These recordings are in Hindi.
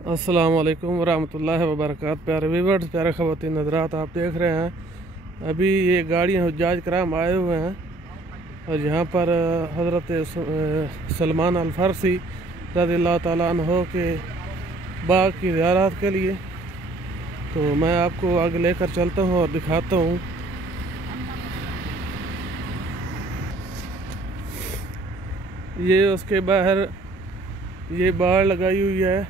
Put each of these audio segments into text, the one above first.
अस्सलाम वालेकुम वरहमतुल्लाहि वबरकातुहू। प्यारे व्यूअर्स, प्यारे ख़वातीन हज़रात, आप देख रहे हैं अभी ये गाड़ियाँ हुज्जाज कराम आए हुए हैं और यहाँ पर हज़रत सलमान अल फ़ारसी रज़ियल्लाहु ताला अन्हो के बाग की ज़ियारत के लिए। तो मैं आपको आगे लेकर चलता हूँ और दिखाता हूँ। ये उसके बाहर ये बाड़ लगाई हुई है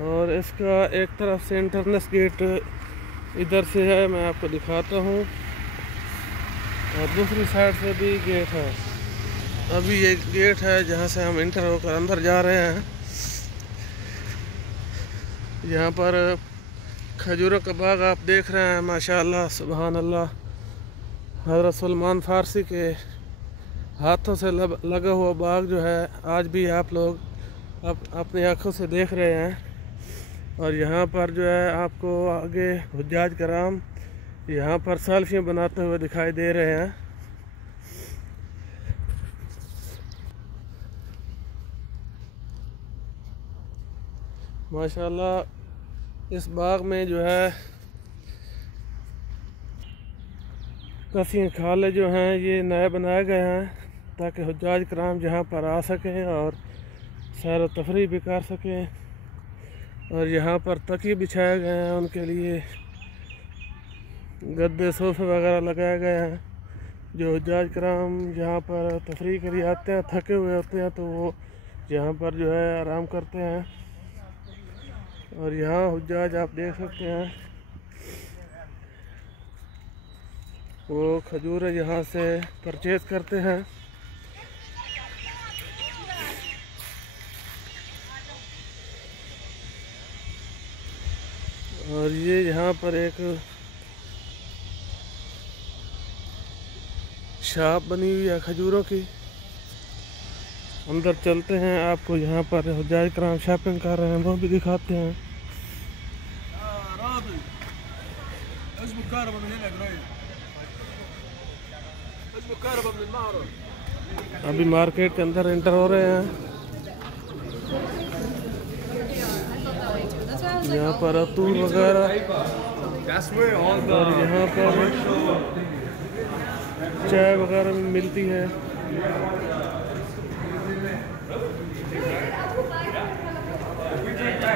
और इसका एक तरफ से एंट्रेंस गेट इधर से है, मैं आपको दिखाता हूँ, और दूसरी साइड से भी गेट है। अभी ये गेट है जहाँ से हम इंटर होकर अंदर जा रहे हैं। यहाँ पर खजूरों का बाग आप देख रहे हैं, माशाअल्लाह सुभान अल्लाह। हज़रत सलमान फ़ारसी के हाथों से लगा हुआ बाग जो है आज भी आप लोग अपनी आँखों से देख रहे हैं। और यहाँ पर जो है आपको आगे हुज्जाज कराम यहाँ पर सेल्फियाँ बनाते हुए दिखाई दे रहे हैं। माशाअल्लाह इस बाग में जो है कसी खाले जो हैं ये नए बनाए गए हैं ताकि हुज्जाज कराम जहाँ पर आ सकें और सैर व तफरीह भी कर सकें। और यहाँ पर तकिए बिछाए गए हैं, उनके लिए गद्दे सोफे वगैरह लगाए गए हैं। जो हुज्जाज कराम यहाँ पर तफरीह के लिए आते हैं, थके हुए होते हैं, तो वो यहाँ पर जो है आराम करते हैं। और यहाँ हुज्जाज आप देख सकते हैं वो खजूर यहाँ से परचेज़ करते हैं। और ये यहाँ पर एक शॉप बनी हुई है खजूरों की। अंदर चलते हैं, आपको यहाँ पर हुज्जाज कराम शॉपिंग कर रहे हैं वो भी दिखाते हैं। अभी मार्केट के अंदर एंटर हो रहे हैं। यहाँ पर अतूर वगैरह और यहाँ पर चाय वगैरह भी मिलती है।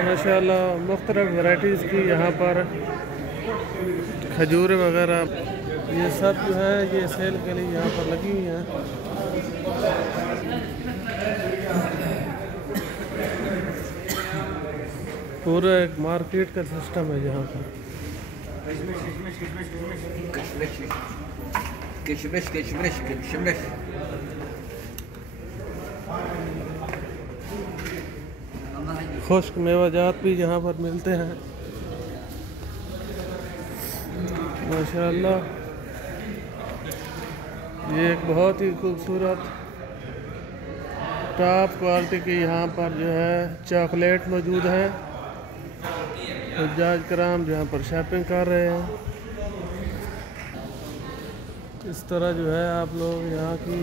माशाअल्लाह मुख्तलिफ वैराइटीज़ की यहाँ पर खजूरें वगैरह ये सब जो है ये सेल के लिए यहाँ पर लगी हुई हैं। पूरा एक मार्केट का सिस्टम है यहाँ पर। खुश्क मेवाजात भी यहाँ पर मिलते हैं। माशाअल्लाह ये एक बहुत ही खूबसूरत टॉप क्वालिटी की यहाँ पर जो है चॉकलेट मौजूद है। हुज्जाज कराम जहाँ पर शॉपिंग कर रहे हैं। इस तरह जो है आप लोग यहाँ की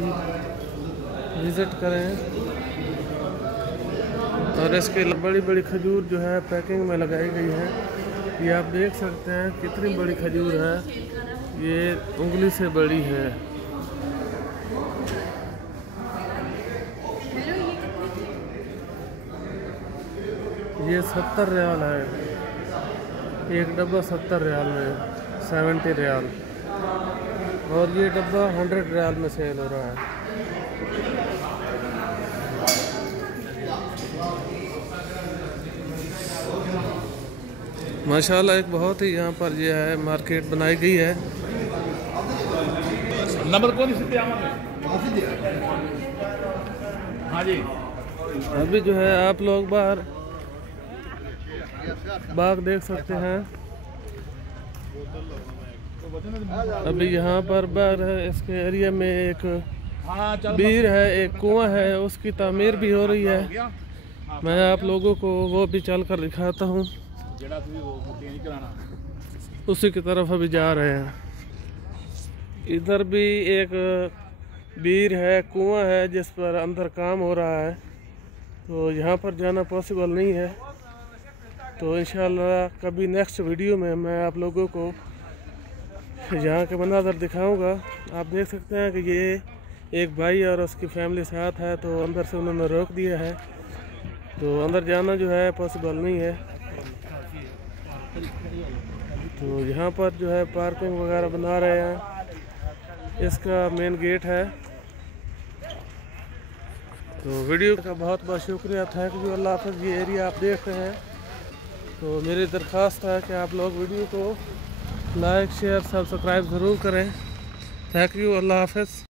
विज़िट करें। और इसके बड़ी बड़ी खजूर जो है पैकिंग में लगाई गई है। ये आप देख सकते हैं कितनी बड़ी खजूर है, ये उंगली से बड़ी है। ये 70 रियाल है, एक डब्बा 70 रियाल में, 70 रियाल। और ये डब्बा 100 रियाल में सेल हो रहा है। माशाल्लाह एक बहुत ही यहाँ पर जो है मार्केट बनाई गई है। नंबर कौन सी हाँ जी। अभी जो है आप लोग बाहर बाग देख सकते हैं। अभी यहाँ पर बाहर है, इसके एरिया में एक बीर है, एक कुआं है, उसकी तामीर भी हो रही है। मैं आप लोगों को वो भी चल कर दिखाता हूँ। उसी की तरफ अभी जा रहे हैं। इधर भी एक बीर है, कुआं है जिस पर अंदर काम हो रहा है। तो यहाँ पर जाना पॉसिबल नहीं है। तो इंशाल्लाह कभी नेक्स्ट वीडियो में मैं आप लोगों को यहाँ के मनाज़र दिखाऊंगा। आप देख सकते हैं कि ये एक भाई और उसकी फैमिली साथ है, तो अंदर से उन्होंने रोक दिया है, तो अंदर जाना जो है पॉसिबल नहीं है। तो यहाँ पर जो है पार्किंग वगैरह बना रहे हैं, इसका मेन गेट है। तो वीडियो का बहुत बहुत शुक्रिया, थैंक यू, अल्लाह हाफ़िज़। ये एरिया आप देख रहे हैं, तो मेरी दरख्वास्त है कि आप लोग वीडियो को लाइक शेयर सब्सक्राइब ज़रूर करें। थैंक यू, अल्लाह हाफ़िज़।